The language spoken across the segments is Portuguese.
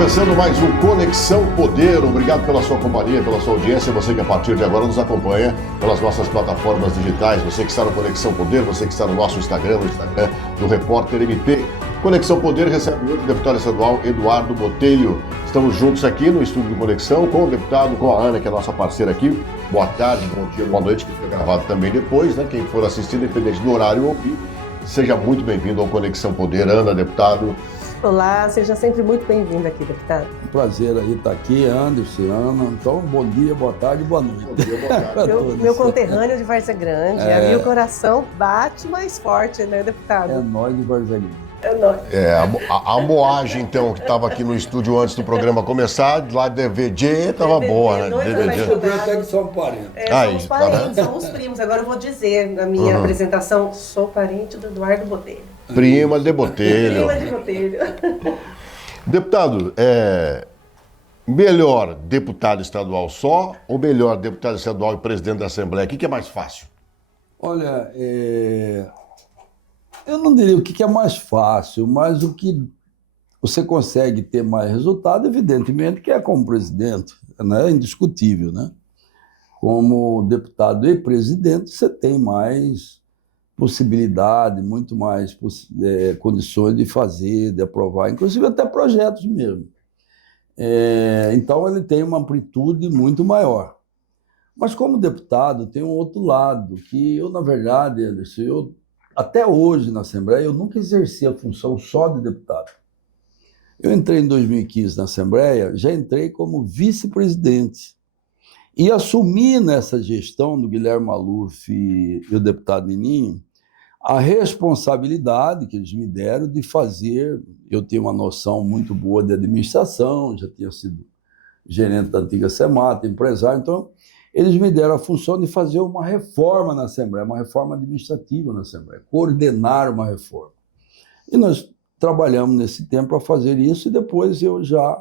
começando mais um Conexão Poder. Obrigado pela sua companhia, pela sua audiência. Você que a partir de agora nos acompanha pelas nossas plataformas digitais. Você que está no Conexão Poder, você que está no nosso Instagram, no Instagram do Repórter MP. Conexão Poder recebe hoje o deputado estadual Eduardo Botelho. Estamos juntos aqui no estúdio do Conexão com o deputado, com a Ana, que é a nossa parceira aqui. Boa tarde, bom dia, boa noite, que fica gravado também depois, né? Quem for assistir, independente do horário ou ouvir, seja muito bem-vindo ao Conexão Poder. Ana, deputado. Olá, seja sempre muito bem-vindo aqui, deputado. Um prazer aí estar aqui, Anderson, Ana. Então, bom dia, boa tarde, boa noite. Bom dia, boa tarde. Meu conterrâneo de Várzea Grande. Ali o coração bate mais forte, né, deputado? É nós de Várzea Grande. É nóis. A moagem, então, que estava aqui no estúdio antes do programa começar, lá de DVD, estava boa, né? Descobriu até que são parentes. Somos parentes, somos primos. Agora eu vou dizer na minha apresentação, sou parente do Eduardo Botelho. Prima de Botelho. Prima de Botelho. Deputado, melhor deputado estadual só ou melhor deputado estadual e presidente da Assembleia? O que é mais fácil? Olha, eu não diria o que é mais fácil, mas o que você consegue ter mais resultado, evidentemente, que é como presidente, né? É indiscutível, né? Como deputado e presidente, você tem mais possibilidade, muito mais condições de fazer, de aprovar, inclusive até projetos mesmo. Então, ele tem uma amplitude muito maior. Mas, como deputado, tem um outro lado, que eu, na verdade, Anderson, até hoje na Assembleia, eu nunca exerci a função só de deputado. Eu entrei em 2015 na Assembleia, já entrei como vice-presidente. E assumi nessa gestão do Guilherme Maluf e o deputado Nininho a responsabilidade que eles me deram de fazer. Eu tenho uma noção muito boa de administração, já tinha sido gerente da antiga Semata, empresário, então eles me deram a função de fazer uma reforma na Assembleia, uma reforma administrativa na Assembleia, coordenar uma reforma. E nós trabalhamos nesse tempo para fazer isso, e depois eu já,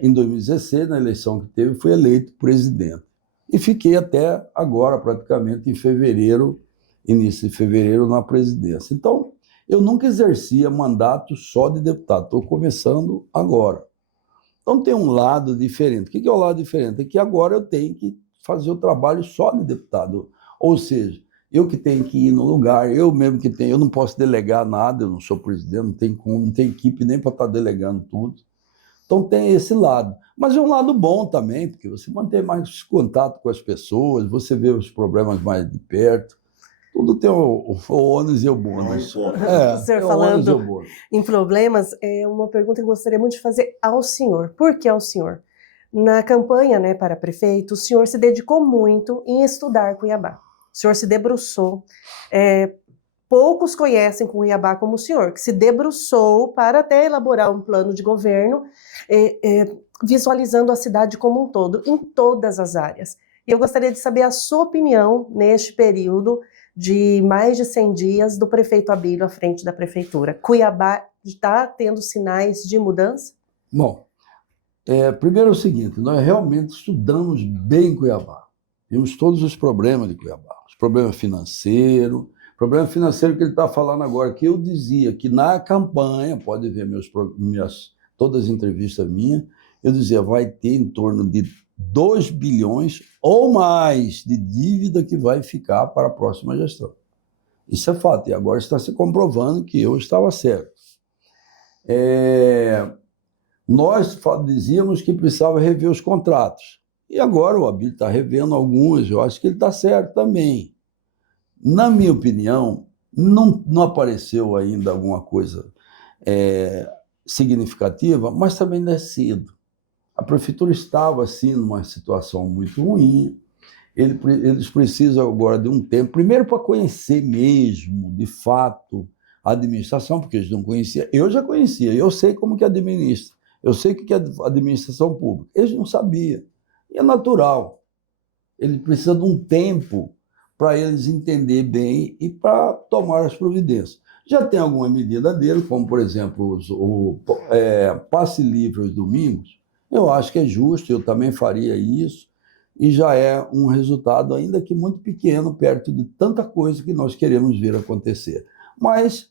em 2016, na eleição que teve, fui eleito presidente. E fiquei até agora, praticamente em fevereiro, início de fevereiro, na presidência. Então, eu nunca exercia mandato só de deputado, estou começando agora. Então, tem um lado diferente. O que é o lado diferente? É que agora eu tenho que fazer o trabalho só de deputado. Ou seja, eu que tenho que ir no lugar, eu mesmo que tenho, eu não posso delegar nada, eu não sou presidente, não tenho equipe nem para estar delegando tudo. Então, tem esse lado. Mas é um lado bom também, porque você mantém mais contato com as pessoas, você vê os problemas mais de perto. Tudo tem o ônus e o bônus. O senhor falando em problemas, é uma pergunta que eu gostaria muito de fazer ao senhor. Por que ao senhor? Na campanha, né, para prefeito, o senhor se dedicou muito em estudar Cuiabá. O senhor se debruçou. Poucos conhecem Cuiabá como o senhor, que se debruçou para até elaborar um plano de governo, visualizando a cidade como um todo, em todas as áreas. E eu gostaria de saber a sua opinião neste período de mais de 100 dias do prefeito Abílio à frente da prefeitura. Cuiabá está tendo sinais de mudança? Bom, primeiro é o seguinte, nós realmente estudamos bem Cuiabá. Vimos todos os problemas de Cuiabá, os problemas financeiros, problema financeiro que ele está falando agora, que eu dizia que na campanha, pode ver todas as entrevistas minhas, eu dizia, vai ter em torno de 2 bilhões ou mais de dívida que vai ficar para a próxima gestão. Isso é fato, e agora está se comprovando que eu estava certo. Nós dizíamos que precisava rever os contratos, e agora o Abílio está revendo alguns, eu acho que ele está certo também. Na minha opinião, não apareceu ainda alguma coisa significativa, mas também não é cedo. A prefeitura estava, assim, numa situação muito ruim. Eles precisam agora de um tempo, primeiro para conhecer mesmo, de fato, a administração, porque eles não conheciam. Eu já conhecia, eu sei como que administra, eu sei o que é administração pública. Eles não sabiam. E é natural. Ele precisa de um tempo para eles entenderem bem e para tomar as providências. Já tem alguma medida dele, como, por exemplo, o passe livre aos domingos. Eu acho que é justo, eu também faria isso, e já é um resultado ainda que muito pequeno, perto de tanta coisa que nós queremos ver acontecer. Mas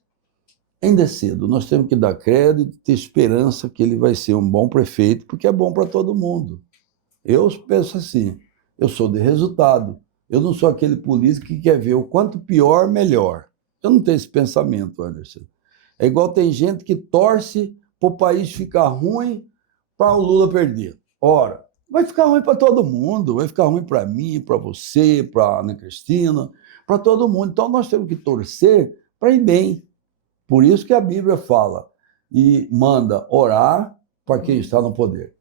ainda é cedo. Nós temos que dar crédito, ter esperança que ele vai ser um bom prefeito, porque é bom para todo mundo. Eu penso assim, eu sou de resultado. Eu não sou aquele político que quer ver o quanto pior, melhor. Eu não tenho esse pensamento, Anderson. É igual tem gente que torce para o país ficar ruim para o Lula perder. Ora, vai ficar ruim para todo mundo, vai ficar ruim para mim, para você, para a Ana Cristina, para todo mundo. Então nós temos que torcer para ir bem. Por isso que a Bíblia fala e manda orar para quem está no poder.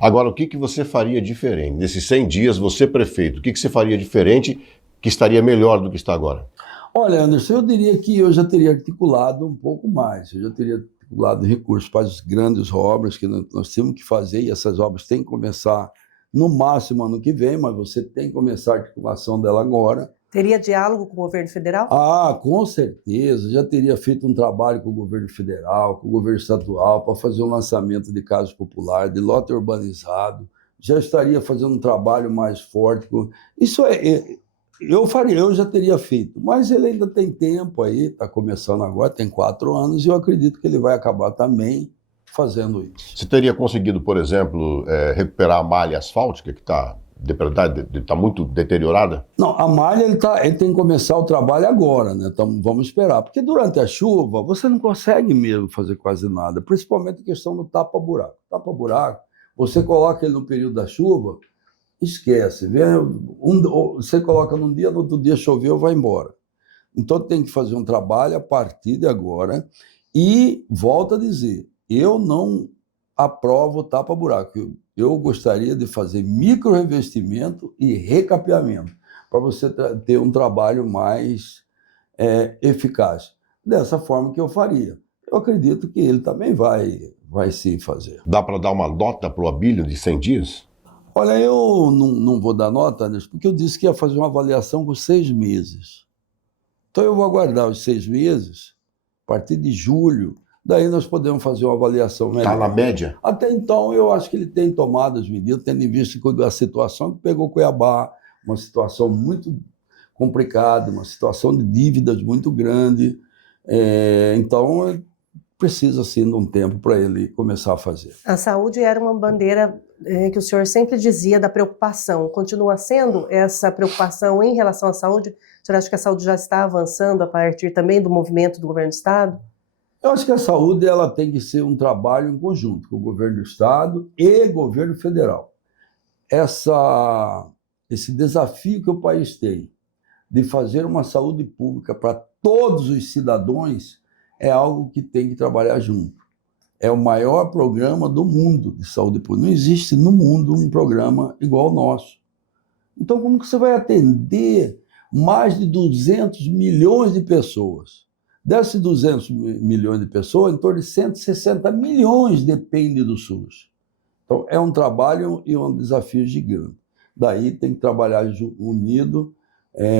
Agora, o que você faria diferente? Nesses 100 dias, você prefeito, o que você faria diferente que estaria melhor do que está agora? Olha, Anderson, eu diria que eu já teria articulado um pouco mais. Eu já teria articulado recursos para as grandes obras que nós temos que fazer, e essas obras têm que começar no máximo ano que vem, mas você tem que começar a articulação dela agora. Teria diálogo com o governo federal? Ah, com certeza. Já teria feito um trabalho com o governo federal, com o governo estadual, para fazer um lançamento de casa popular, de lote urbanizado. Já estaria fazendo um trabalho mais forte. Isso eu já teria feito, mas ele ainda tem tempo aí, está começando agora, tem 4 anos, e eu acredito que ele vai acabar também fazendo isso. Você teria conseguido, por exemplo, recuperar a malha asfáltica, que está muito deteriorada? Não, a malha ele tem que começar o trabalho agora, né? Então vamos esperar, porque durante a chuva você não consegue mesmo fazer quase nada, principalmente a questão do tapa-buraco. Tapa-buraco, você coloca ele no período da chuva, esquece, você coloca num dia, no outro dia choveu, vai embora. Então tem que fazer um trabalho a partir de agora e, volto a dizer, eu não aprovo tapa-buraco. Eu gostaria de fazer micro-revestimento e recapeamento, para você ter um trabalho mais eficaz. Dessa forma que eu faria. Eu acredito que ele também vai sim fazer. Dá para dar uma nota para o Abílio de 100 dias? Olha, eu não vou dar nota, Anderson, porque eu disse que ia fazer uma avaliação com 6 meses. Então eu vou aguardar os 6 meses, a partir de julho, daí nós podemos fazer uma avaliação melhor. Está na média? Até então eu acho que ele tem tomado as medidas, tendo em vista a situação que pegou Cuiabá, uma situação muito complicada, uma situação de dívidas muito grande. Então precisa sim de um tempo para ele começar a fazer. A saúde era uma bandeira que o senhor sempre dizia da preocupação. Continua sendo essa preocupação em relação à saúde? O senhor acha que a saúde já está avançando a partir também do movimento do governo do Estado? Eu acho que a saúde ela tem que ser um trabalho em conjunto com o governo do Estado e governo federal. Esse desafio que o país tem de fazer uma saúde pública para todos os cidadãos é algo que tem que trabalhar junto. É o maior programa do mundo de saúde pública. Não existe no mundo um programa igual ao nosso. Então, como que você vai atender mais de 200 milhões de pessoas? Desses 200 milhões de pessoas, em torno de 160 milhões dependem do SUS. Então, é um trabalho e um desafio gigante. Daí tem que trabalhar unido,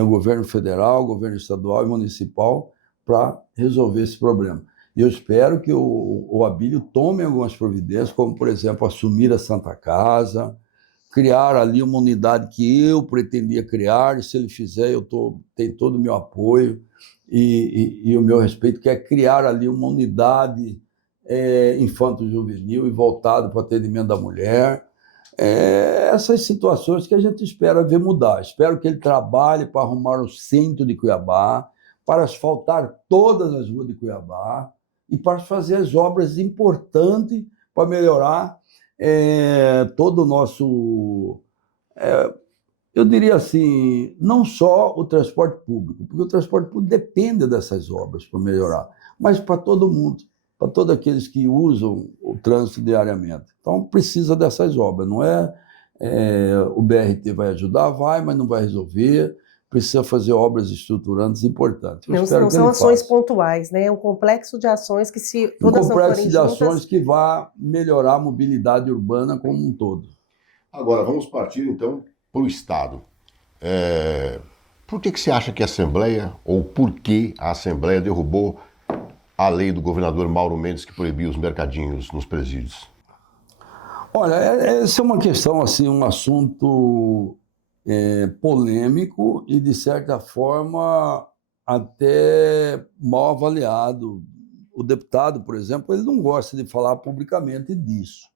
o governo federal, o governo estadual e municipal, para resolver esse problema. E eu espero que o Abílio tome algumas providências, como, por exemplo, assumir a Santa Casa, criar ali uma unidade que eu pretendia criar, e se ele fizer, tem todo o meu apoio e o meu respeito, que é criar ali uma unidade infanto-juvenil e voltado para o atendimento da mulher. Essas situações que a gente espera ver mudar. Espero que ele trabalhe para arrumar o centro de Cuiabá, para asfaltar todas as ruas de Cuiabá e para fazer as obras importantes para melhorar todo o nosso... eu diria assim, não só o transporte público, porque o transporte público depende dessas obras para melhorar, mas para todo mundo, para todos aqueles que usam o trânsito diariamente. Então, precisa dessas obras, não o BRT vai ajudar, mas não vai resolver. Precisa fazer obras estruturantes importantes. Não são ações pontuais, né? É um complexo de ações que, se todas não forem juntas... Um complexo de ações que vai melhorar a mobilidade urbana como um todo. Agora, vamos partir, então, para o Estado. Por que você acha que a Assembleia, ou por que a Assembleia derrubou a lei do governador Mauro Mendes que proibia os mercadinhos nos presídios? Olha, essa é uma questão, assim, um assunto... polêmico e, de certa forma, até mal avaliado o deputado, por exemplo, ele não gosta de falar publicamente disso.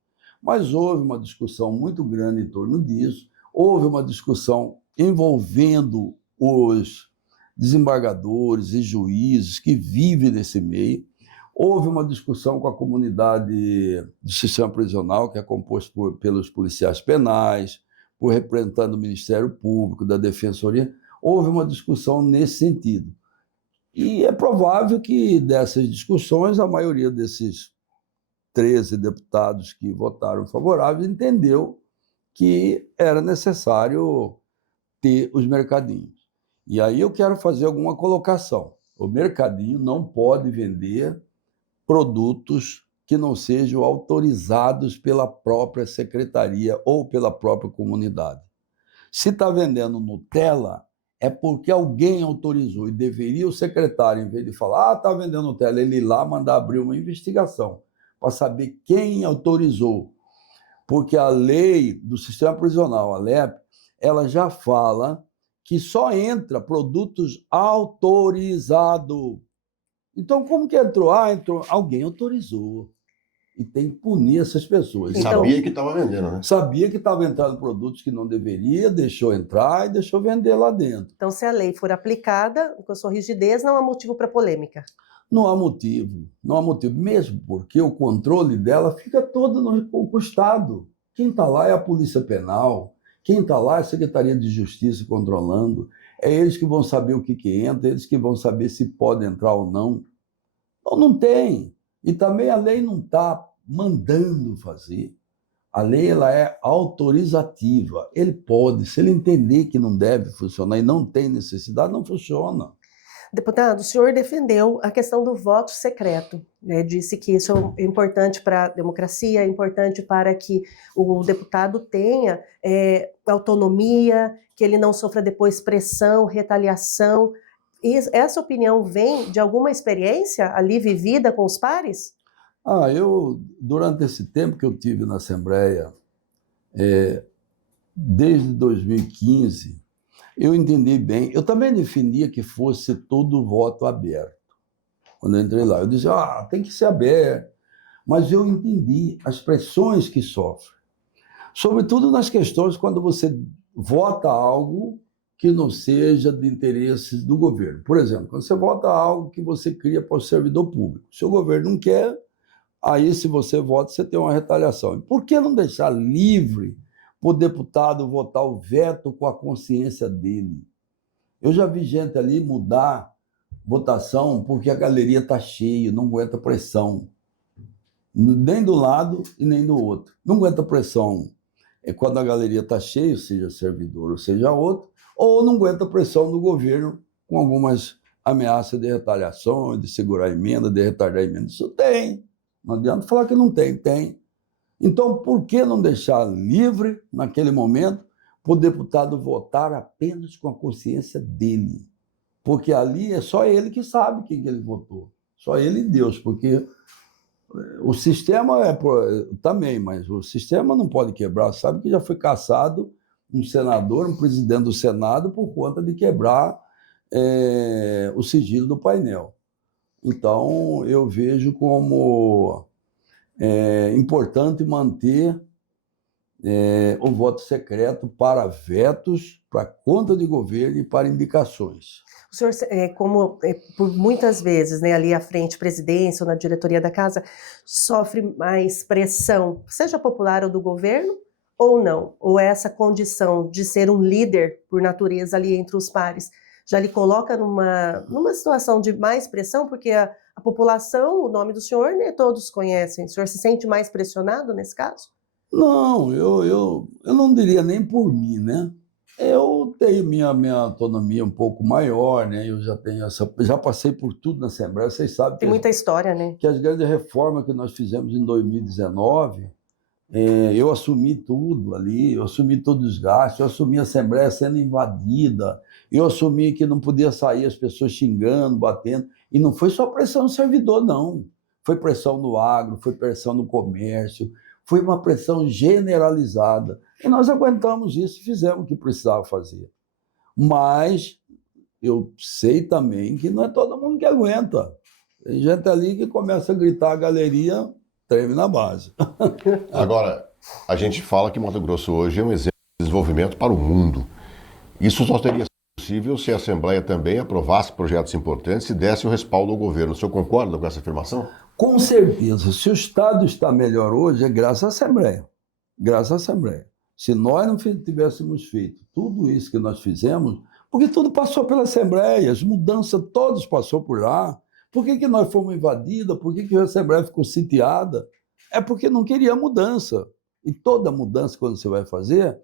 Mas houve uma discussão muito grande em torno disso, houve uma discussão envolvendo os desembargadores e juízes que vivem nesse meio, houve uma discussão com a comunidade do sistema prisional, que é composto pelos policiais penais, por representantes do Ministério Público, da Defensoria, houve uma discussão nesse sentido. E é provável que dessas discussões, a maioria desses 13 deputados que votaram favorável entendeu que era necessário ter os mercadinhos. E aí eu quero fazer alguma colocação. O mercadinho não pode vender produtos que não sejam autorizados pela própria secretaria ou pela própria comunidade. Se está vendendo Nutella, é porque alguém autorizou, e deveria o secretário, em vez de falar, está vendendo Nutella, ele ir lá mandar abrir uma investigação para saber quem autorizou. Porque a lei do sistema prisional, a LEP, ela já fala que só entra produtos autorizados. Então, como que entrou? Entrou. Alguém autorizou. E tem que punir essas pessoas. Então, sabia que estava vendendo, né? Sabia que estava entrando produtos que não deveria, deixou entrar e deixou vender lá dentro. Então, se a lei for aplicada com a sua rigidez, não há motivo para polêmica. Não há motivo, não há motivo. Mesmo porque o controle dela fica todo no Estado. Quem está lá é a Polícia Penal, quem está lá é a Secretaria de Justiça controlando. É eles que vão saber o que entra, eles que vão saber se pode entrar ou não. Então, não tem. E também a lei não está mandando fazer. A lei ela é autorizativa. Ele pode, se ele entender que não deve funcionar e não tem necessidade, não funciona. Deputado, o senhor defendeu a questão do voto secreto, né? Disse que isso é importante para a democracia, é importante para que o deputado tenha autonomia, que ele não sofra depois pressão, retaliação. E essa opinião vem de alguma experiência ali vivida com os pares? Eu, durante esse tempo que eu tive na Assembleia, desde 2015, eu entendi bem. Eu também defendia que fosse todo voto aberto. Quando eu entrei lá, eu dizia, tem que ser aberto. Mas eu entendi as pressões que sofre. Sobretudo nas questões quando você vota algo que não seja de interesses do governo. Por exemplo, quando você vota algo que você cria para o servidor público. Se o governo não quer, aí se você vota, você tem uma retaliação. Por que não deixar livre para o deputado votar o veto com a consciência dele? Eu já vi gente ali mudar votação porque a galeria está cheia, não aguenta pressão. Nem do lado e nem do outro. Não aguenta pressão quando a galeria está cheia, seja servidor ou seja outro, ou não aguenta pressão do governo com algumas ameaças de retaliação, de segurar a emenda, de retardar a emenda. Isso tem. Não adianta falar que não tem, tem. Então, por que não deixar livre, naquele momento, para o deputado votar apenas com a consciência dele? Porque ali é só ele que sabe quem que ele votou. Só ele e Deus, porque o sistema também, mas o sistema não pode quebrar. Sabe que já foi cassado um senador, um presidente do Senado, por conta de quebrar o sigilo do painel. Então, eu vejo como importante manter o voto secreto para vetos, para conta de governo e para indicações. O senhor, por muitas vezes, né, ali à frente, presidência ou na diretoria da casa, sofre mais pressão, seja popular ou do governo, ou não? Ou essa condição de ser um líder, por natureza, ali entre os pares, já lhe coloca numa situação de mais pressão, porque a população, o nome do senhor, né, todos conhecem. O senhor se sente mais pressionado nesse caso? Não, eu não diria nem por mim, né? Eu tenho minha autonomia um pouco maior, né? Eu já passei por tudo na Assembleia, vocês sabem. Tem muita história, né? Que as grandes reformas que nós fizemos em 2019, eu assumi tudo ali, eu assumi todos os gastos, eu assumi a Assembleia sendo invadida, eu assumi que não podia sair as pessoas xingando, batendo, e não foi só pressão no servidor, não. Foi pressão no agro, foi pressão no comércio, foi uma pressão generalizada. E nós aguentamos isso e fizemos o que precisava fazer. Mas eu sei também que não é todo mundo que aguenta. Tem gente ali que começa a gritar, a galeria treme na base. Agora, a gente fala que Mato Grosso hoje é um exemplo de desenvolvimento para o mundo. Isso só teria sido possível se a Assembleia também aprovasse projetos importantes e desse o respaldo ao governo. O senhor concorda com essa afirmação? Com certeza. Se o Estado está melhor hoje, é graças à Assembleia. Graças à Assembleia. Se nós não tivéssemos feito tudo isso que nós fizemos, porque tudo passou pela Assembleia, as mudanças todas passou por lá. Por que nós fomos invadidos? Por que a Assembleia ficou sitiada? É porque não queria mudança. E toda mudança, quando você vai fazer,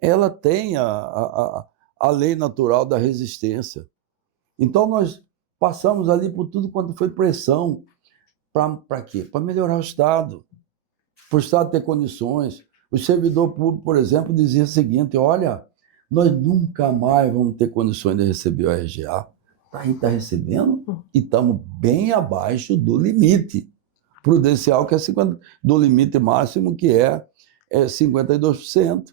ela tem a lei natural da resistência. Então, nós passamos ali por tudo quanto foi pressão. Para quê? Para melhorar o Estado. Para o Estado ter condições. O servidor público, por exemplo, dizia o seguinte: olha, nós nunca mais vamos ter condições de receber o RGA. Aí está recebendo e estamos bem abaixo do limite prudencial, que é 50%, do limite máximo, que é 52%.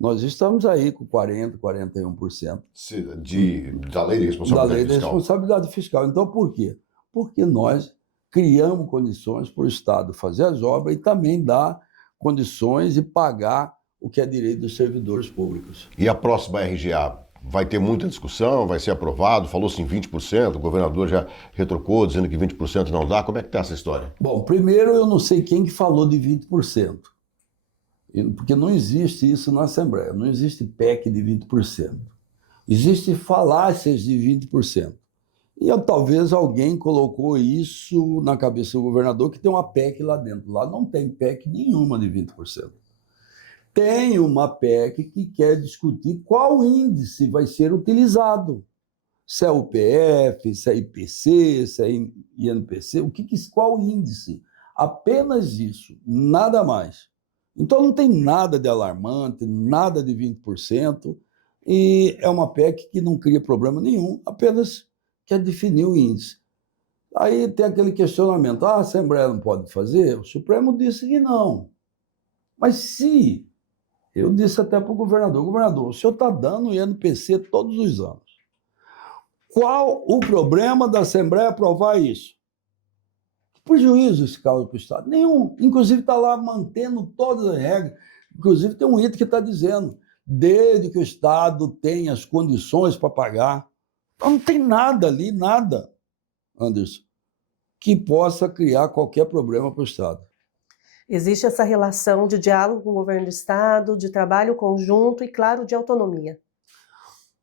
Nós estamos aí com 40%, 41%. Da lei de responsabilidade fiscal. Da lei de responsabilidade fiscal. Então, por quê? Porque nós criamos condições para o Estado fazer as obras e também dar condições e pagar o que é direito dos servidores públicos. E a próxima RGA vai ter muita discussão, vai ser aprovado, falou-se em 20%, o governador já retrocou dizendo que 20% não dá. Como é que está essa história? Bom, primeiro eu não sei quem que falou de 20%, porque não existe isso na Assembleia, não existe PEC de 20%. Existem falácias de 20%. E talvez alguém colocou isso na cabeça do governador, que tem uma PEC lá dentro. Lá não tem PEC nenhuma de 20%. Tem uma PEC que quer discutir qual índice vai ser utilizado. Se é UPF, se é IPC, se é INPC, qual índice? Apenas isso, nada mais. Então não tem nada de alarmante, nada de 20%, e é uma PEC que não cria problema nenhum, apenas quer definir o índice. Aí tem aquele questionamento: a Assembleia não pode fazer? O Supremo disse que não. Mas se... Eu disse até para o governador, o senhor está dando o INPC todos os anos. Qual o problema da Assembleia aprovar isso? Que prejuízo isso causa para o Estado? Nenhum. Inclusive está lá mantendo todas as regras. Inclusive tem um item que está dizendo, desde que o Estado tenha as condições para pagar. Então não tem nada ali, nada, Anderson, que possa criar qualquer problema para o Estado. Existe essa relação de diálogo com o governo do Estado, de trabalho conjunto e, claro, de autonomia.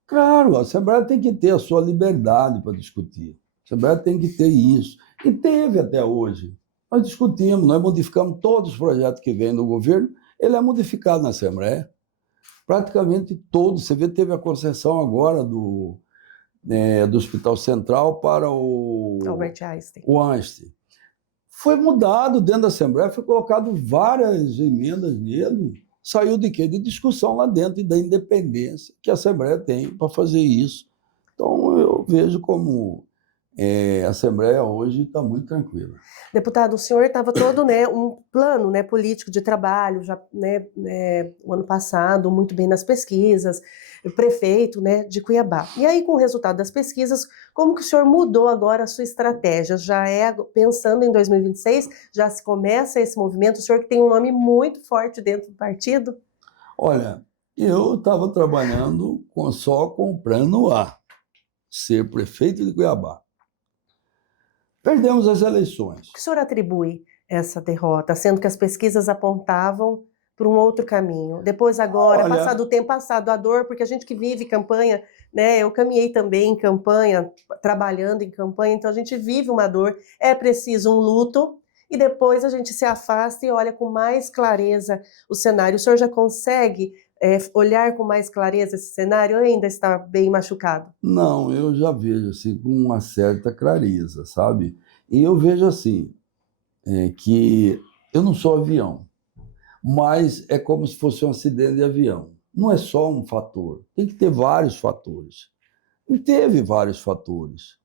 Claro, a Assembleia tem que ter a sua liberdade para discutir. A Assembleia tem que ter isso. E teve até hoje. Nós discutimos, nós modificamos todos os projetos que vêm do governo, ele é modificado na Assembleia. Praticamente todos. Você vê, teve a concessão agora do Hospital Central para o Albert Einstein. O Einstein. Foi mudado dentro da Assembleia, foi colocado várias emendas nele. Saiu de quê? De discussão lá dentro e da independência que a Assembleia tem para fazer isso. Então, eu vejo como a Assembleia hoje está muito tranquila. Deputado, o senhor estava todo um plano político de trabalho, já o ano passado, muito bem nas pesquisas, prefeito de Cuiabá. E aí, com o resultado das pesquisas, como que o senhor mudou agora a sua estratégia? Já pensando em 2026, já se começa esse movimento? O senhor que tem um nome muito forte dentro do partido? Olha, eu estava trabalhando só com o plano A, ser prefeito de Cuiabá. Perdemos as eleições. O que o senhor atribui essa derrota, sendo que as pesquisas apontavam para um outro caminho? Depois agora, passado o tempo, passado a dor, porque a gente que vive campanha, eu caminhei também em campanha, trabalhando em campanha, então a gente vive uma dor, é preciso um luto, e depois a gente se afasta e olha com mais clareza o cenário. O senhor já consegue olhar com mais clareza esse cenário ou ainda está bem machucado? Não, eu já vejo assim com uma certa clareza, sabe? E eu vejo assim, que eu não sou avião, mas é como se fosse um acidente de avião. Não é só um fator, tem que ter vários fatores. E teve vários fatores.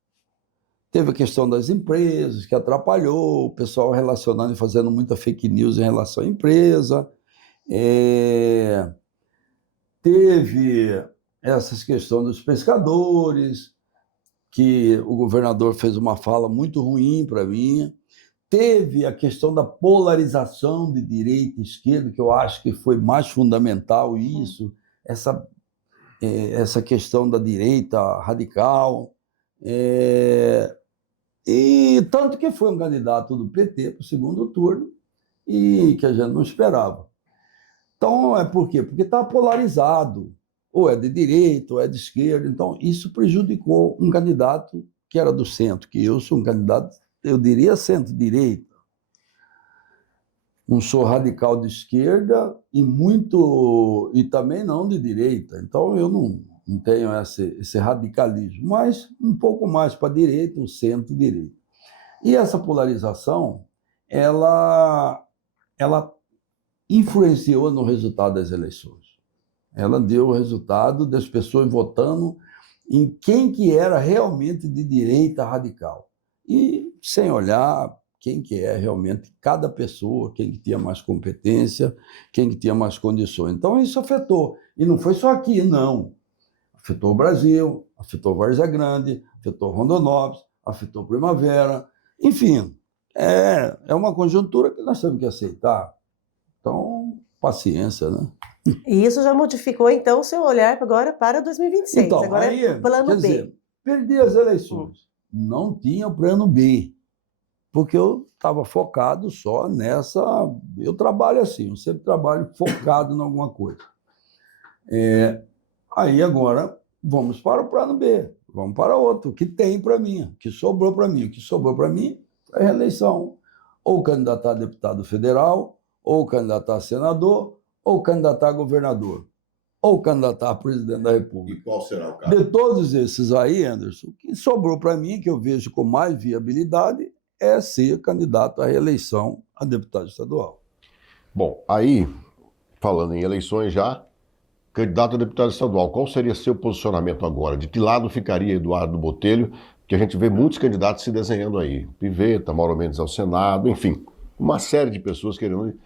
Teve a questão das empresas, que atrapalhou, o pessoal relacionando e fazendo muita fake news em relação à empresa. Teve essas questões dos pescadores, que o governador fez uma fala muito ruim para mim. Teve a questão da polarização de direita e esquerda, que eu acho que foi mais fundamental isso, essa questão da direita radical. E tanto que foi um candidato do PT para o segundo turno e que a gente não esperava. Então, por quê? Porque está polarizado, ou é de direita, ou é de esquerda. Então, isso prejudicou um candidato que era do centro, que eu sou um candidato, eu diria centro-direita. Não sou radical de esquerda e também não de direita. Então, eu não tenho esse radicalismo, mas um pouco mais para a direita, o centro-direita. E essa polarização, ela influenciou no resultado das eleições. Ela deu o resultado das pessoas votando em quem que era realmente de direita radical. E sem olhar quem que é realmente cada pessoa, quem que tinha mais competência, quem que tinha mais condições. Então isso afetou. E não foi só aqui, não. Afetou o Brasil, afetou Várzea Grande, afetou Rondonópolis, afetou Primavera. Enfim, é uma conjuntura que nós temos que aceitar. Então, paciência, né? E isso já modificou, então, o seu olhar agora para 2026. Então, agora aí, é o plano B. Dizer, perdi as eleições. Não tinha o plano B, porque eu estava focado só nessa... Eu trabalho assim, eu sempre trabalho focado em alguma coisa. Aí agora vamos para o plano B, vamos para outro, que tem para mim, o que sobrou para mim. O que sobrou para mim é a reeleição. Ou candidatar a deputado federal, ou candidatar a senador, ou candidatar a governador, ou candidatar a presidente da República. E qual será o caso? De todos esses aí, Anderson, o que sobrou para mim, que eu vejo com mais viabilidade, é ser candidato à reeleição a deputado estadual. Bom, aí, falando em eleições já, candidato a deputado estadual, qual seria seu posicionamento agora? De que lado ficaria Eduardo Botelho? Porque a gente vê muitos candidatos se desenhando aí. Pivetta, Mauro Mendes ao Senado, enfim, uma série de pessoas querendo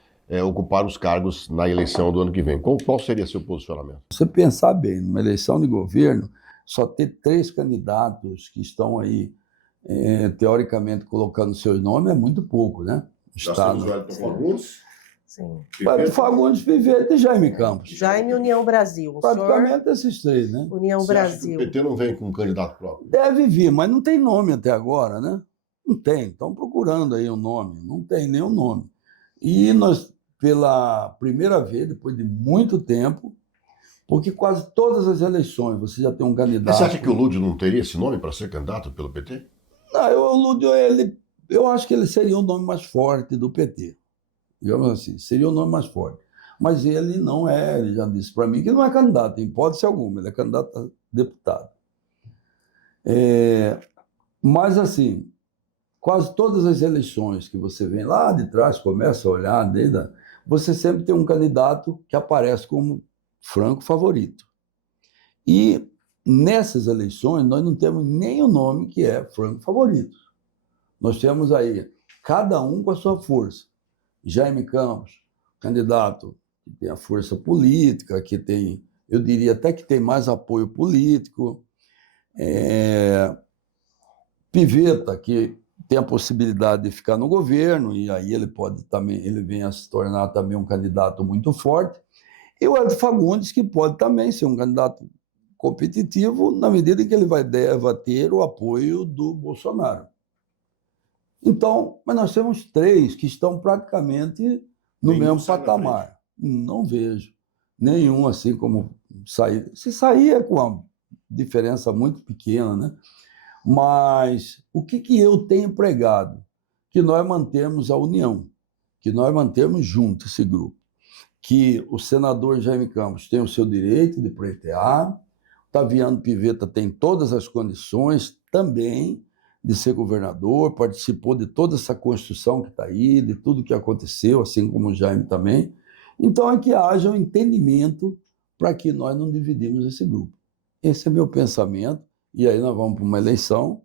ocupar os cargos na eleição do ano que vem. Qual seria seu posicionamento? Você pensar bem, numa eleição de governo, só ter 3 candidatos que estão aí, teoricamente, colocando seus nomes é muito pouco, né? Temos o Wellington Fagundes. Sim. Fagundes, Pivetta e Jaime Campos. Jaime União Brasil. Praticamente esses 3, né? União Você Brasil. acha que o PT não vem com um candidato próprio? Deve vir, mas não tem nome até agora, né? Não tem. Estão procurando aí um nome. Não tem nenhum nome. E nós, pela primeira vez, depois de muito tempo, porque quase todas as eleições você já tem um candidato... Você acha que o Lúdio não teria esse nome para ser candidato pelo PT? Não, o Lúdio, eu acho que ele seria o nome mais forte do PT. Digamos assim, seria o nome mais forte. Mas ele não é, ele já disse para mim que não é candidato, em hipótese alguma, ele é candidato a deputado. Mas assim, quase todas as eleições que você vem lá de trás, começa a olhar, você sempre tem um candidato que aparece como franco favorito. E nessas eleições nós não temos nem o nome que é franco favorito. Nós temos aí, cada um com a sua força. Jaime Campos, candidato que tem a força política, que tem, eu diria até que tem mais apoio político. Pivetta, que tem a possibilidade de ficar no governo, e aí ele pode também, ele vem a se tornar também um candidato muito forte. E o Wellington Fagundes, que pode também ser um candidato competitivo, na medida em que ele vai ter o apoio do Bolsonaro. Então, mas nós temos 3 que estão praticamente no mesmo patamar. Não vejo nenhum assim como sair. Se sair é com uma diferença muito pequena, né? Mas o que eu tenho pregado? Que nós mantemos a união, que nós mantemos junto esse grupo. Que o senador Jaime Campos tem o seu direito de pleitear, Taviano Pivetta tem todas as condições também de ser governador, participou de toda essa construção que está aí, de tudo que aconteceu, assim como o Jaime também. Então é que haja um entendimento para que nós não dividimos esse grupo. Esse é meu pensamento, e aí nós vamos para uma eleição,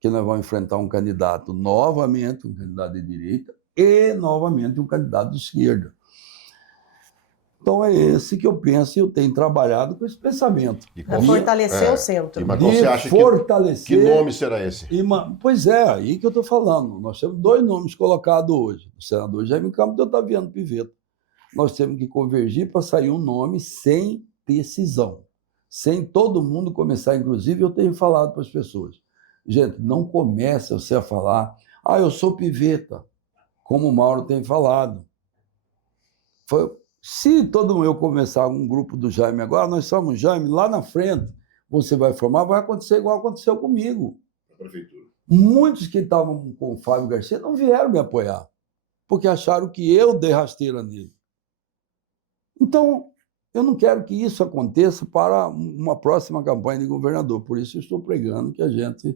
que nós vamos enfrentar um candidato novamente, um candidato de direita, e novamente um candidato de esquerda. Então é esse que eu penso e eu tenho trabalhado com esse pensamento. Para fortalecer o centro. Mas você acha que nome será esse? Pois é, aí que eu estou falando. Nós temos 2 nomes colocados hoje. O senador Jaime Campos e o Otaviano Pivetta. Nós temos que convergir para sair um nome sem decisão. Sem todo mundo começar, inclusive eu tenho falado para as pessoas. Gente, não começa você a falar, eu sou Pivetta, como o Mauro tem falado. Se todo mundo começar um grupo do Jaime agora, nós somos Jaime, lá na frente, você vai formar, vai acontecer igual aconteceu comigo. A prefeitura. Muitos que estavam com o Fábio Garcia não vieram me apoiar, porque acharam que eu dei rasteira nele. Então, eu não quero que isso aconteça para uma próxima campanha de governador. Por isso eu estou pregando que a gente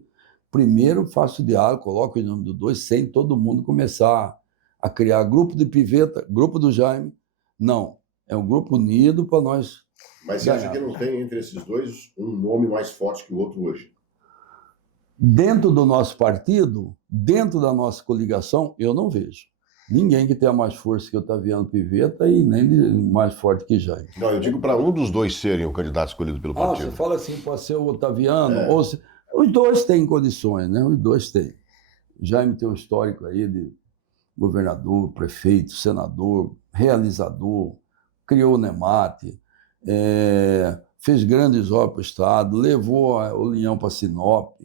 primeiro faça o diálogo, coloque o nome dos 2, sem todo mundo começar a criar grupo de Pivetta, grupo do Jaime. Não, é um grupo unido para nós. Mas você acha que não tem entre esses 2 um nome mais forte que o outro hoje? Dentro do nosso partido, dentro da nossa coligação, eu não vejo ninguém que tenha mais força que o Otaviano Pivetta e nem mais forte que Jaime. Não, eu digo para um dos 2 serem o candidato escolhido pelo partido. Você fala assim, pode ser o Otaviano, ou se... Os 2 têm condições, né? Os 2 têm. Jaime tem um histórico aí de governador, prefeito, senador, realizador, criou o NEMAT, fez grandes obras para o Estado, levou o União para Sinop,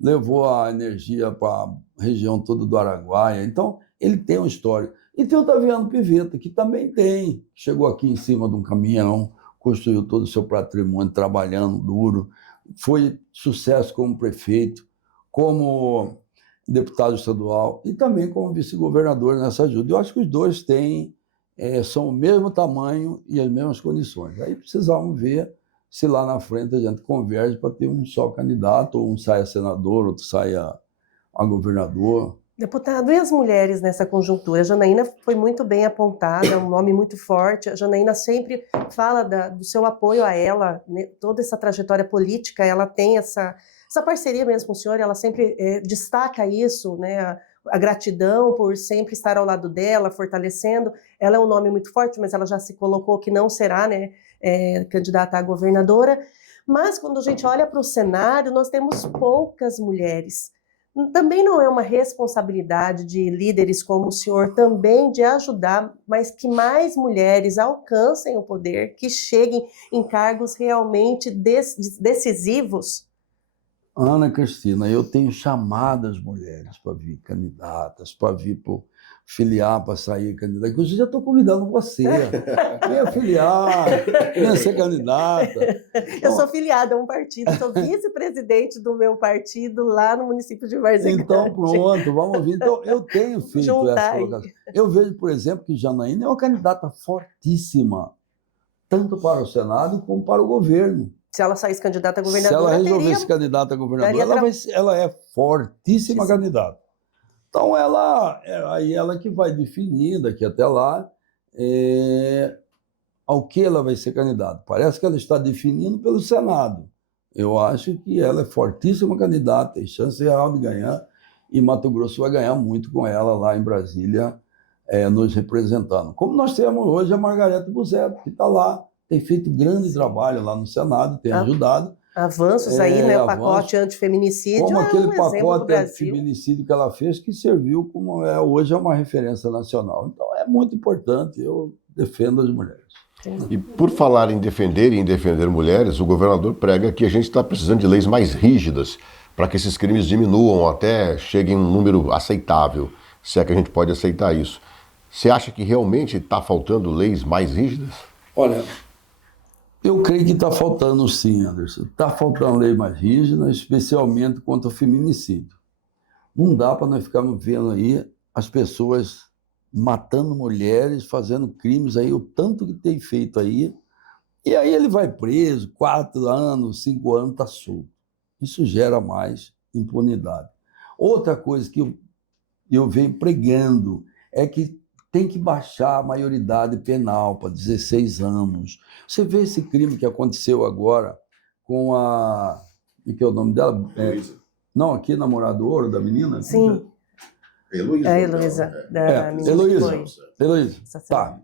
levou a energia para a região toda do Araguaia. Então, ele tem uma história. E tem o Otaviano Pivetta, que também tem. Chegou aqui em cima de um caminhão, construiu todo o seu patrimônio, trabalhando duro, foi sucesso como prefeito, como deputado estadual e também como vice-governador nessa ajuda. Eu acho que os 2 são o mesmo tamanho e as mesmas condições. Aí precisamos ver se lá na frente a gente converge para ter um só candidato, ou um saia senador, outro saia a governador. Deputado, e as mulheres nessa conjuntura? A Janaína foi muito bem apontada, um nome muito forte. A Janaína sempre fala do seu apoio a ela, né? Toda essa trajetória política, ela tem essa parceria mesmo com o senhor, ela sempre destaca isso, né? A gratidão por sempre estar ao lado dela, fortalecendo. Ela é um nome muito forte, mas ela já se colocou que não será, né, candidata a governadora. Mas quando a gente olha para o cenário, nós temos poucas mulheres. Também não é uma responsabilidade de líderes como o senhor também de ajudar, mas que mais mulheres alcancem o poder, que cheguem em cargos realmente decisivos? Ana Cristina, eu tenho chamado as mulheres para vir candidatas, para vir filiar, para sair candidata. Inclusive, já estou convidando você. Venha filiar, venha ser candidata. Eu sou filiada a um partido, sou vice-presidente do meu partido lá no município de Várzea Grande. Então, pronto, vamos vir. Então, eu tenho feito essa colocação. Eu vejo, por exemplo, que Janaína é uma candidata fortíssima, tanto para o Senado como para o governo. Se ela saísse candidata a governadora, se ela resolver ser candidata a governadora, ela é fortíssima candidata. Então, ela que vai definir daqui até lá ao que ela vai ser candidata. Parece que ela está definindo pelo Senado. Eu acho que ela é fortíssima candidata, tem chance real de ganhar, e Mato Grosso vai ganhar muito com ela lá em Brasília, nos representando. Como nós temos hoje a Margarete Buzetto, que está lá, tem feito grande trabalho lá no Senado, tem ajudado. Avanços aí, né? O pacote antifeminicídio. Como aquele pacote antifeminicídio que ela fez, que serviu como hoje é uma referência nacional. Então é muito importante, eu defendo as mulheres. E por falar em defender e em defender mulheres, o governador prega que a gente está precisando de leis mais rígidas para que esses crimes diminuam até cheguem a um número aceitável, se é que a gente pode aceitar isso. Você acha que realmente está faltando leis mais rígidas? Olha, eu creio que está faltando sim, Anderson. Está faltando lei mais rígida, especialmente contra o feminicídio. Não dá para nós ficarmos vendo aí as pessoas matando mulheres, fazendo crimes aí, o tanto que tem feito aí. E aí ele vai preso, 4 anos, 5 anos, está solto. Isso gera mais impunidade. Outra coisa que eu venho pregando é que tem que baixar a maioridade penal para 16 anos. Você vê esse crime que aconteceu agora com a... O que é o nome dela? Não, aqui, namorado ouro da menina? Sim. Heloísa. A Heloísa. Heloísa. Tá.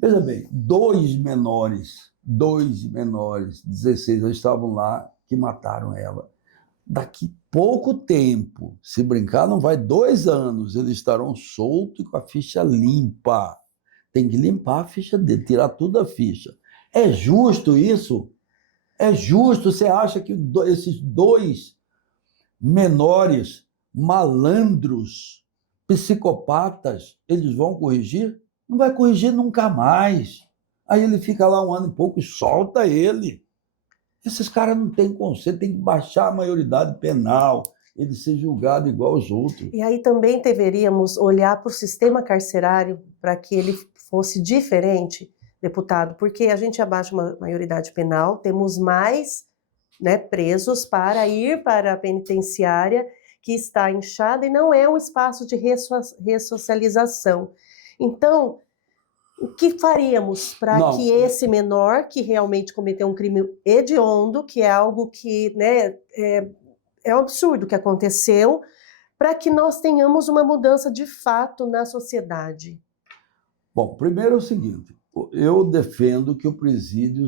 Veja bem, dois menores, 16 anos, estavam lá, que mataram ela. Daqui pouco tempo, se brincar, não vai 2 anos, eles estarão soltos e com a ficha limpa. Tem que limpar a ficha dele, tirar tudo da ficha. É justo isso? É justo? Você acha que esses 2 menores, malandros, psicopatas, eles vão corrigir? Não vai corrigir nunca mais. Aí ele fica lá 1 ano e pouco e solta ele. Esses caras não têm conceito, tem que baixar a maioridade penal, ele ser julgado igual aos outros. E aí também deveríamos olhar para o sistema carcerário para que ele fosse diferente, deputado, porque a gente abaixa uma maioridade penal, temos mais, né, presos para ir para a penitenciária que está inchada e não é um espaço de ressocialização. Então, o que faríamos para que esse menor, que realmente cometeu um crime hediondo, que é algo que, né, é um absurdo que aconteceu, para que nós tenhamos uma mudança de fato na sociedade? Bom, primeiro é o seguinte, eu defendo que o presídio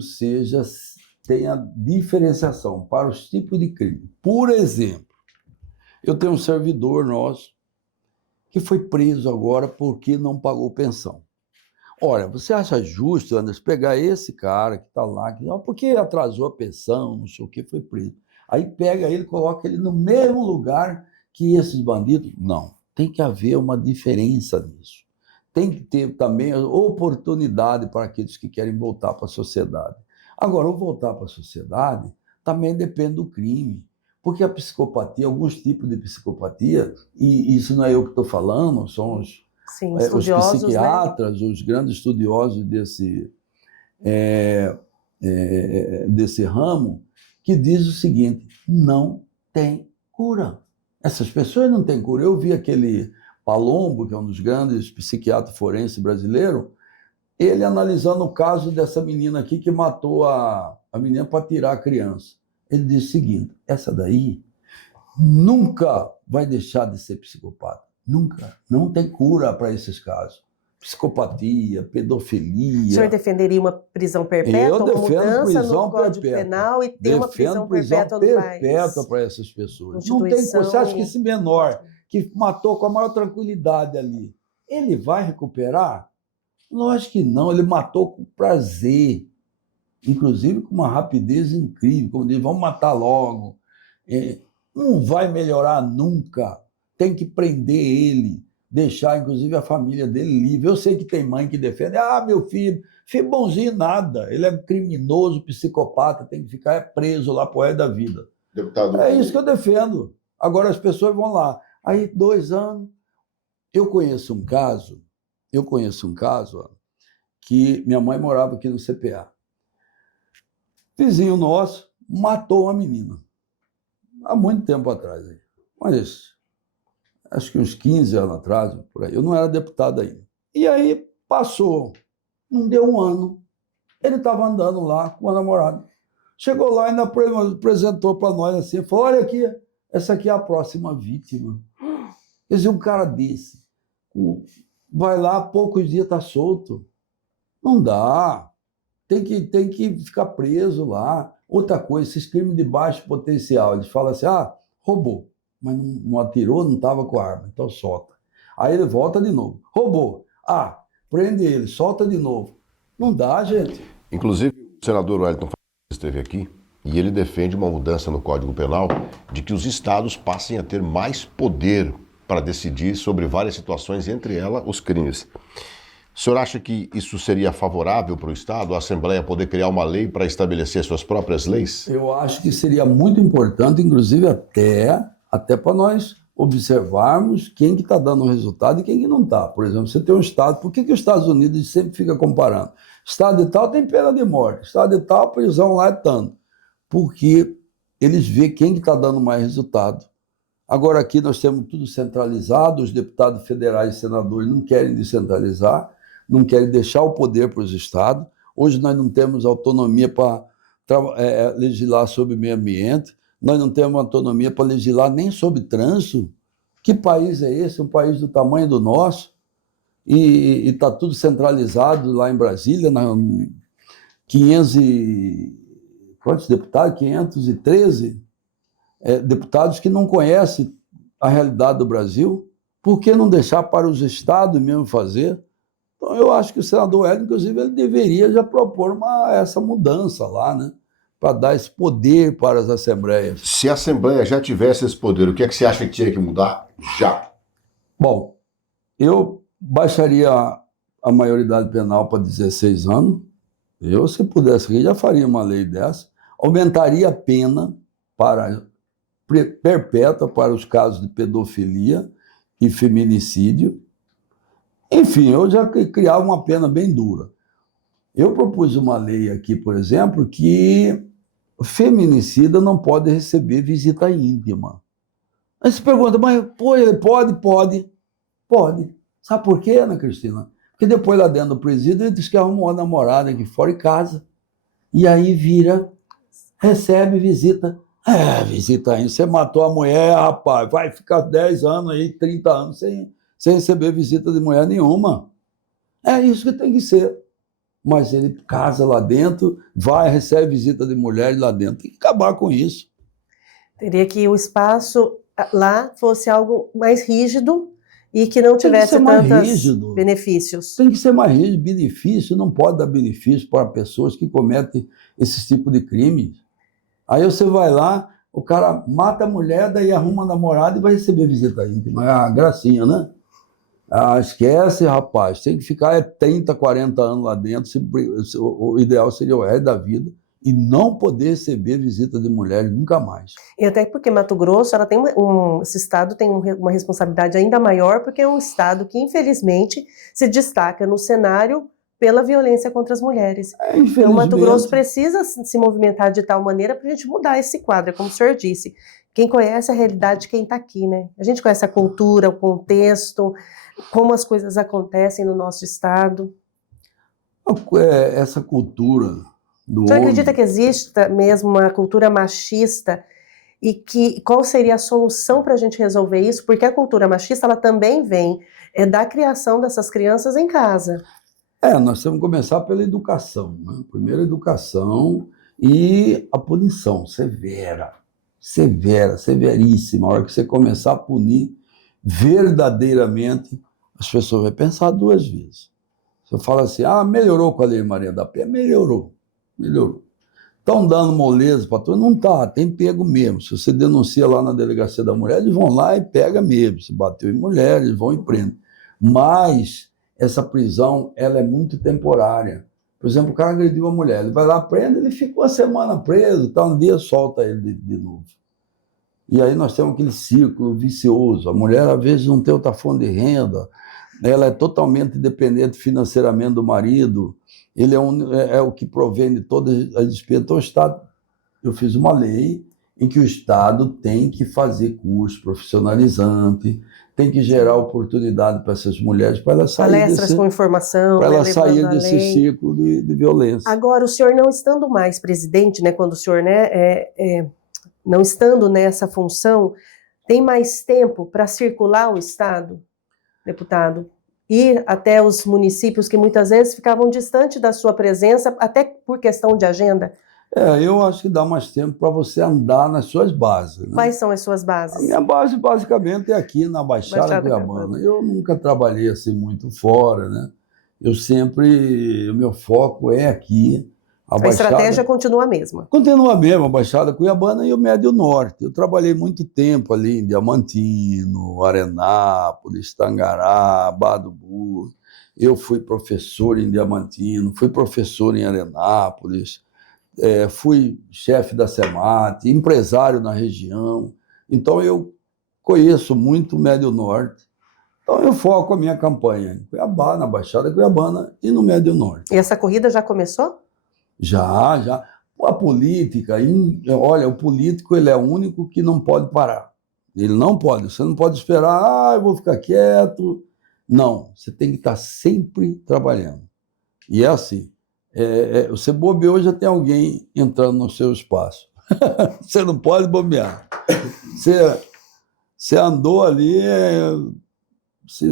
tenha diferenciação para os tipos de crime. Por exemplo, eu tenho um servidor nosso que foi preso agora porque não pagou pensão. Olha, você acha justo, Anderson, pegar esse cara que está lá, porque atrasou a pensão, não sei o que, foi preso. Aí pega ele, coloca ele no mesmo lugar que esses bandidos? Não, tem que haver uma diferença nisso. Tem que ter também oportunidade para aqueles que querem voltar para a sociedade. Agora, o voltar para a sociedade também depende do crime, porque a psicopatia, alguns tipos de psicopatia, e isso não é eu que estou falando, são os psiquiatras, né? Os grandes estudiosos desse ramo, que diz o seguinte: não tem cura. Essas pessoas não têm cura. Eu vi aquele Palombo, que é um dos grandes psiquiatras forenses brasileiros, ele analisando o caso dessa menina aqui que matou a menina para tirar a criança. Ele diz o seguinte: essa daí nunca vai deixar de ser psicopata. Nunca. Não tem cura para esses casos. Psicopatia, pedofilia. O senhor defenderia uma prisão perpétua, uma mudança no Código Penal e ter uma prisão perpétua no país? Perpétua para essas pessoas. Não tem cura. Você acha que esse menor que matou com a maior tranquilidade ali, ele vai recuperar? Lógico que não. Ele matou com prazer, inclusive com uma rapidez incrível, como diz, vamos matar logo. Não vai melhorar nunca. Tem que prender ele, deixar, inclusive, a família dele livre. Eu sei que tem mãe que defende, meu filho bonzinho nada, ele é criminoso, psicopata, tem que ficar preso lá pro resto da vida. Deputado, é isso que eu defendo. Agora as pessoas vão lá. Aí, 2 anos, eu conheço um caso que minha mãe morava aqui no CPA. Vizinho nosso matou uma menina, há muito tempo atrás. Mas acho que uns 15 anos atrás, por aí. Eu não era deputado ainda. E aí passou, não deu 1 ano, ele estava andando lá com a namorada. Chegou lá e ainda apresentou para nós assim, falou: olha aqui, essa aqui é a próxima vítima. Quer dizer, um cara desse, vai lá, poucos dias está solto. Não dá. Tem que ficar preso lá. Outra coisa, esses crimes de baixo potencial, eles falam assim, roubou, mas não atirou, não estava com a arma, então solta. Aí ele volta de novo. Roubou. Prende ele, solta de novo. Não dá, gente. Inclusive, o senador Wellington esteve aqui e ele defende uma mudança no Código Penal de que os estados passem a ter mais poder para decidir sobre várias situações, entre elas os crimes. O senhor acha que isso seria favorável para o Estado, a Assembleia poder criar uma lei para estabelecer suas próprias leis? Eu acho que seria muito importante, inclusive até para nós observarmos quem que está dando resultado e quem que não está. Por exemplo, você tem um Estado, por que os Estados Unidos sempre fica comparando? Estado de tal tem pena de morte, Estado de tal, prisão lá é tanto. Porque eles veem quem que está dando mais resultado. Agora aqui nós temos tudo centralizado, os deputados federais e senadores não querem descentralizar, não querem deixar o poder para os estados. Hoje nós não temos autonomia para legislar sobre meio ambiente, nós não temos autonomia para legislar nem sobre trânsito. Que país é esse? Um país do tamanho do nosso? e está tudo centralizado lá em Brasília, 500 quantos deputados? 513 deputados que não conhecem a realidade do Brasil. Por que não deixar para os estados mesmo fazer? Então, eu acho que o senador Hélio, inclusive, ele deveria já propor essa mudança lá, né? Para dar esse poder para as assembleias. Se a Assembleia já tivesse esse poder, o que é que você acha que tinha que mudar já? Bom, eu baixaria a maioridade penal para 16 anos. Eu, se pudesse aqui, já faria uma lei dessa. Aumentaria a pena perpétua para os casos de pedofilia e feminicídio. Enfim, eu já criava uma pena bem dura. Eu propus uma lei aqui, por exemplo, que o feminicida não pode receber visita íntima. Aí você pergunta, mas pô, ele pode? Pode. Pode. Sabe por quê, Ana Cristina? Porque depois lá dentro do presídio ele diz que arrumou uma namorada aqui fora e casa. E aí recebe visita. Visita íntima. Você matou a mulher, rapaz, vai ficar 10 anos aí, 30 anos sem receber visita de mulher nenhuma. É isso que tem que ser. Mas ele casa lá dentro, recebe visita de mulheres lá dentro. Tem que acabar com isso. Teria que o espaço lá fosse algo mais rígido e que não tivesse tantos benefícios. Tem que ser mais rígido. Benefício não pode dar benefício para pessoas que cometem esse tipo de crimes. Aí você vai lá, o cara mata a mulher, daí arruma uma namorada e vai receber visita íntima. É a gracinha, né? Esquece, rapaz. Tem que ficar 30, 40 anos lá dentro. O ideal seria o resto da vida e não poder receber visita de mulheres nunca mais. E até porque Mato Grosso, ela tem esse estado tem uma responsabilidade ainda maior, porque é um estado que, infelizmente, se destaca no cenário pela violência contra as mulheres. Então, o Mato Grosso precisa se movimentar de tal maneira para a gente mudar esse quadro, como o senhor disse. Quem conhece a realidade de quem está aqui, né? A gente conhece a cultura, o contexto, como as coisas acontecem no nosso estado. Essa cultura do Você acredita que exista mesmo uma cultura machista e qual seria a solução para a gente resolver isso? Porque a cultura machista ela também vem da criação dessas crianças em casa. Nós temos que começar pela educação, né? Primeiro a educação e a punição severíssima. A hora que você começar a punir verdadeiramente, as pessoas vão pensar 2 vezes. Você fala assim, melhorou com a Lei Maria da Penha? Melhorou. Estão dando moleza para tudo? Não está, tem pego mesmo. Se você denuncia lá na Delegacia da Mulher, eles vão lá e pegam mesmo. Se bateu em mulher, eles vão e prendem. Mas essa prisão, ela é muito temporária. Por exemplo, o cara agrediu uma mulher, ele vai lá, prende, ele fica 1 semana preso, um dia solta ele de novo. E aí nós temos aquele círculo vicioso. A mulher, às vezes, não tem outra fonte de renda, ela é totalmente dependente financeiramente do marido, ele é o que provém de todas as despesas. Então, o Estado, eu fiz uma lei em que o Estado tem que fazer curso profissionalizante, tem que gerar oportunidade para essas mulheres, para elas saírem palestras com informação, para elas saírem desse ciclo de violência. Agora, o senhor não estando mais presidente, né, quando o senhor não estando nessa função, tem mais tempo para circular o Estado, deputado? Ir até os municípios que muitas vezes ficavam distantes da sua presença, até por questão de agenda? Eu acho que dá mais tempo para você andar nas suas bases. Né? Quais são as suas bases? A minha base, basicamente, é aqui na Baixada Cuiabana. Eu nunca trabalhei assim muito fora, né? O meu foco é aqui. A estratégia continua a mesma? Continua a mesma, a Baixada Cuiabana e o Médio Norte. Eu trabalhei muito tempo ali em Diamantino, Arenápolis, Tangará, Barra do Burro. Eu fui professor em Diamantino, fui professor em Arenápolis, fui chefe da SEMAT, empresário na região. Então, eu conheço muito o Médio Norte. Então, eu foco a minha campanha em Cuiabá, na Baixada Cuiabana e no Médio Norte. E essa corrida já começou? Já. A política, olha, o político ele é o único que não pode parar. Ele não pode. Você não pode esperar, eu vou ficar quieto. Não, você tem que estar sempre trabalhando. E é assim. Você bobeou, já tem alguém entrando no seu espaço. Você não pode bobear. Você andou ali, se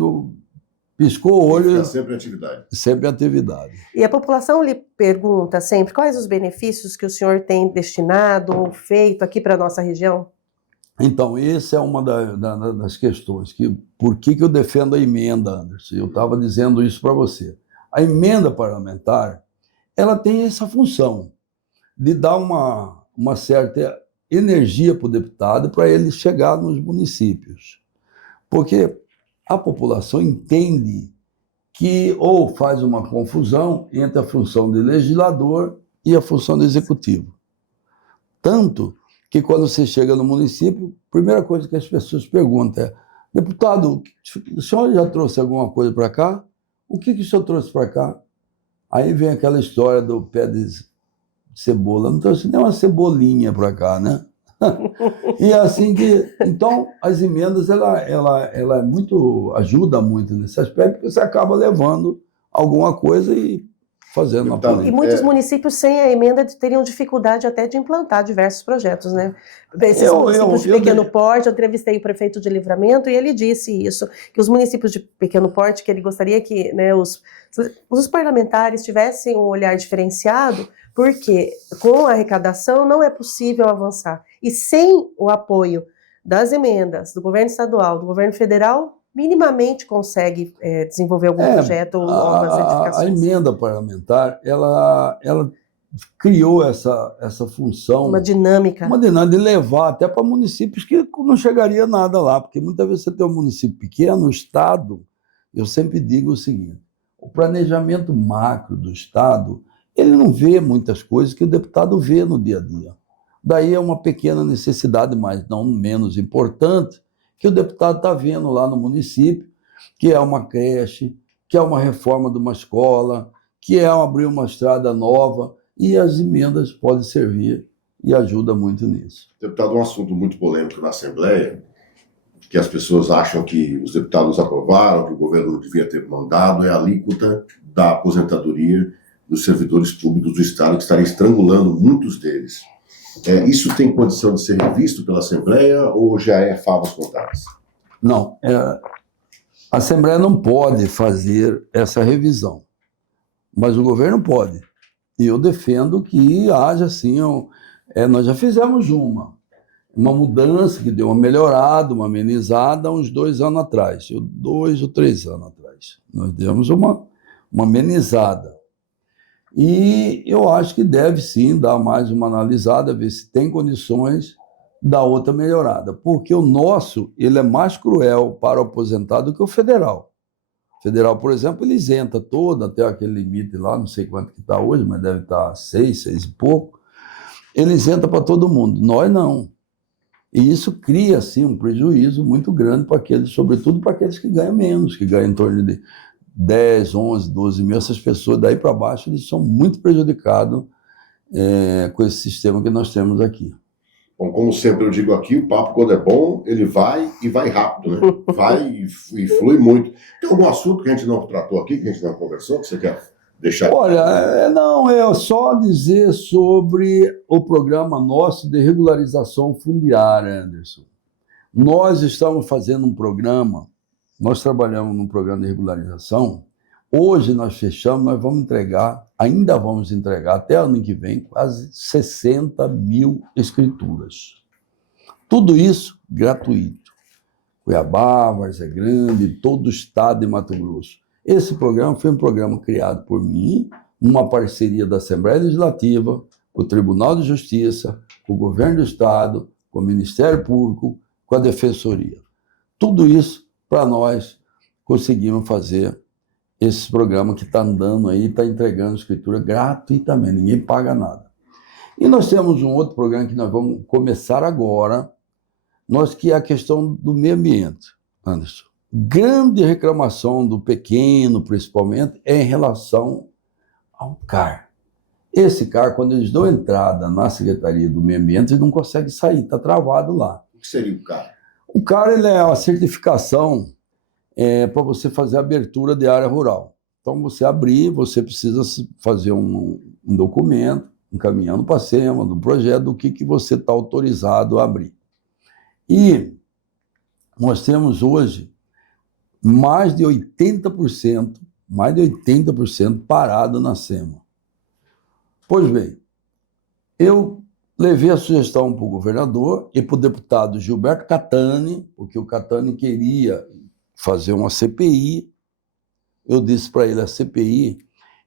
Piscou o olho... Fica sempre em atividade. Sempre em atividade. E a população lhe pergunta sempre quais os benefícios que o senhor tem destinado ou feito aqui para a nossa região? Então, essa é uma das questões. Por que eu defendo a emenda, Anderson? Eu estava dizendo isso para você. A emenda parlamentar, ela tem essa função de dar uma certa energia para o deputado para ele chegar nos municípios. Porque a população entende que ou faz uma confusão entre a função de legislador e a função do executivo. Tanto que quando você chega no município, a primeira coisa que as pessoas perguntam é: deputado, o senhor já trouxe alguma coisa para cá? O que o senhor trouxe para cá? Aí vem aquela história do pé de cebola. Não trouxe nem uma cebolinha para cá, né? E é assim que... Então, as emendas, ela é muito... ajuda muito nesse aspecto, porque você acaba levando alguma coisa e fazendo a política. E muitos municípios sem a emenda teriam dificuldade até de implantar diversos projetos, né? Esses municípios de pequeno porte, eu entrevistei o prefeito de Livramento e ele disse isso, que os municípios de pequeno porte, que ele gostaria que, né, os parlamentares tivessem um olhar diferenciado, porque com a arrecadação não é possível avançar. E sem o apoio das emendas do governo estadual, do governo federal, minimamente consegue desenvolver algum projeto ou novas edificações. A emenda parlamentar, ela criou essa função... Uma dinâmica. Uma dinâmica de levar até para municípios que não chegaria nada lá, porque muitas vezes você tem um município pequeno, o Estado, eu sempre digo o seguinte: o planejamento macro do Estado, ele não vê muitas coisas que o deputado vê no dia a dia. Daí é uma pequena necessidade, mas não menos importante, que o deputado está vendo lá no município, que é uma creche, que é uma reforma de uma escola, que é abrir uma estrada nova, e as emendas podem servir e ajuda muito nisso. Deputado, um assunto muito polêmico na Assembleia, que as pessoas acham que os deputados aprovaram, que o governo devia ter mandado, é a alíquota da aposentadoria dos servidores públicos do Estado, que estaria estrangulando muitos deles. Isso tem condição de ser revisto pela Assembleia ou já é favas contadas? Não, a Assembleia não pode fazer essa revisão, mas o governo pode. E eu defendo que haja, assim, nós já fizemos uma mudança que deu uma melhorada, uma amenizada há uns 2 anos atrás, 2 ou 3 anos atrás. Nós demos uma amenizada. E eu acho que deve sim dar mais uma analisada, ver se tem condições da outra melhorada. Porque o nosso, ele é mais cruel para o aposentado do que o federal. O federal, por exemplo, ele isenta todo, até aquele limite lá, não sei quanto que está hoje, mas deve estar 6 e pouco. Ele isenta para todo mundo. Nós não. E isso cria, assim, um prejuízo muito grande para aqueles, sobretudo para aqueles que ganham menos, que ganham em torno de 10, 11, 12 mil. Essas pessoas daí para baixo, eles são muito prejudicados com esse sistema que nós temos aqui. Bom, como sempre eu digo aqui, o papo, quando é bom, ele vai e vai rápido, né? Vai e flui muito. Tem algum assunto que a gente não tratou aqui, que a gente não conversou, que você quer deixar? Olha, não, é só dizer sobre o programa nosso de regularização fundiária, Anderson. Nós estamos fazendo um programa, nós trabalhamos num programa de regularização. Hoje nós fechamos, nós vamos entregar, ainda vamos entregar até ano que vem, quase 60 mil escrituras. Tudo isso gratuito. Cuiabá, Várzea Grande, todo o estado de Mato Grosso. Esse programa foi um programa criado por mim, numa parceria da Assembleia Legislativa, com o Tribunal de Justiça, com o Governo do Estado, com o Ministério Público, com a Defensoria. Tudo isso para nós conseguimos fazer esse programa que está andando aí, está entregando escritura gratuitamente, ninguém paga nada. E nós temos um outro programa que nós vamos começar agora, que é a questão do meio ambiente, Anderson. Grande reclamação do pequeno, principalmente, é em relação ao CAR. Esse CAR, quando eles dão entrada na Secretaria do Meio Ambiente, eles não conseguem sair, está travado lá. O que seria o CAR? O CAR ele é uma certificação para você fazer a abertura de área rural. Então, você abrir, você precisa fazer um documento, encaminhando para a SEMA, do projeto, do que você está autorizado a abrir. E nós temos hoje mais de 80% parado na SEMA. Pois bem, eu levei a sugestão para o governador e para o deputado Gilberto Catani, porque o Catani queria fazer uma CPI. Eu disse para ele, a CPI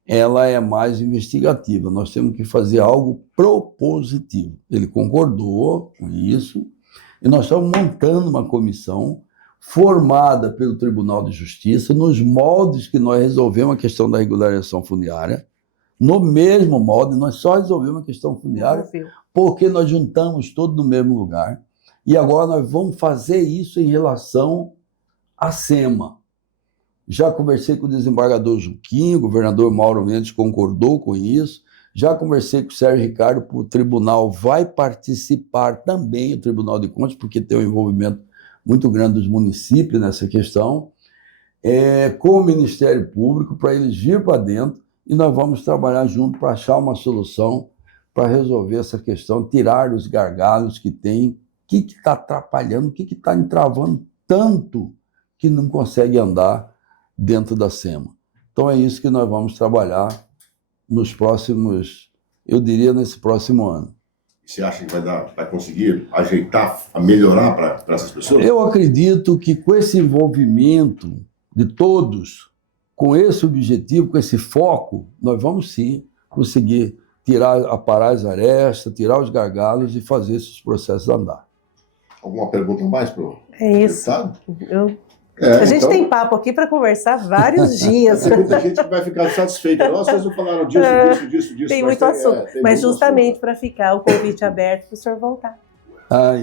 ela é mais investigativa, nós temos que fazer algo propositivo. Ele concordou com isso, e nós estamos montando uma comissão formada pelo Tribunal de Justiça, nos moldes que nós resolvemos a questão da regularização fundiária, no mesmo molde, nós só resolvemos a questão fundiária porque nós juntamos todos no mesmo lugar, e agora nós vamos fazer isso em relação à SEMA. Já conversei com o desembargador Juquinho, o governador Mauro Mendes concordou com isso, já conversei com o Sérgio Ricardo, o tribunal vai participar também, o Tribunal de Contas, porque tem um envolvimento muito grande dos municípios nessa questão, com o Ministério Público, para eles vir para dentro, e nós vamos trabalhar junto para achar uma solução para resolver essa questão, tirar os gargalos que tem, o que está atrapalhando, o que está entravando tanto que não consegue andar dentro da SEMA. Então é isso que nós vamos trabalhar nos próximos, eu diria nesse próximo ano. Você acha que vai conseguir ajeitar, melhorar para essas pessoas? Eu acredito que com esse envolvimento de todos, com esse objetivo, com esse foco, nós vamos sim conseguir aparar as arestas, tirar os gargalos e fazer esses processos andar. Alguma pergunta mais para o isso. deputado? A gente tem papo aqui para conversar vários dias. Tem muita gente que vai ficar satisfeita. Nossa, vocês não falaram disso. Tem muito assunto. Mas justamente para ficar o convite aberto para o senhor voltar.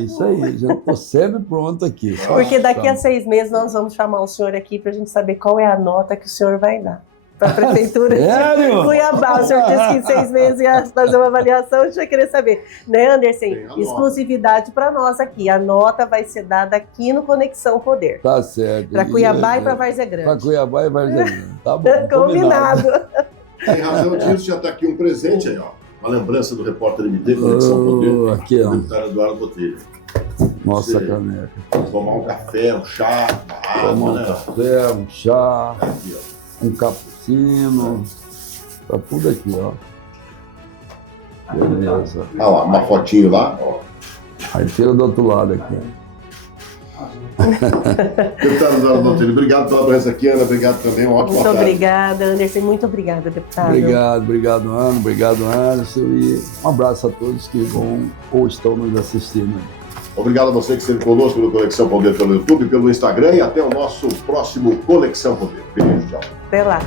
Isso aí. Já estou sempre pronto aqui. Porque daqui a 6 meses nós vamos chamar o senhor aqui para a gente saber qual é a nota que o senhor vai dar para a Prefeitura de Cuiabá. O senhor disse que em 6 meses ia fazer uma avaliação, a gente vai querer saber. Né, Anderson? Exclusividade para nós aqui. A nota vai ser dada aqui no Conexão Poder. Tá certo. Para Cuiabá e para Várzea Grande. Para Cuiabá e Várzea Grande. Tá bom. Combinado. Tem razão disso, já está aqui um presente aí, ó. Uma lembrança do repórter MD, Conexão Poder. Aqui, ó. Do deputado Eduardo Botelho. Nossa caneca. Tomar um café, um chá, uma água, né? Café, um chá. Aqui, ó. Um cappuccino, tá tudo aqui, ó. Beleza. Ah lá, uma fotinho lá, ó. Aí tira do outro lado aqui. Deputado Eduardo Botelho, obrigado pela presença aqui, Ana, obrigado também, uma ótima tarde. Muito obrigada, Anderson, muito obrigada, deputado. Obrigado, Ana, obrigado, Anderson, e um abraço a todos que vão ou estão nos assistindo. Obrigado a você que esteve conosco no Conexão Poder pelo YouTube, pelo Instagram, e até o nosso próximo Conexão Poder. Beijo, tchau. Até lá.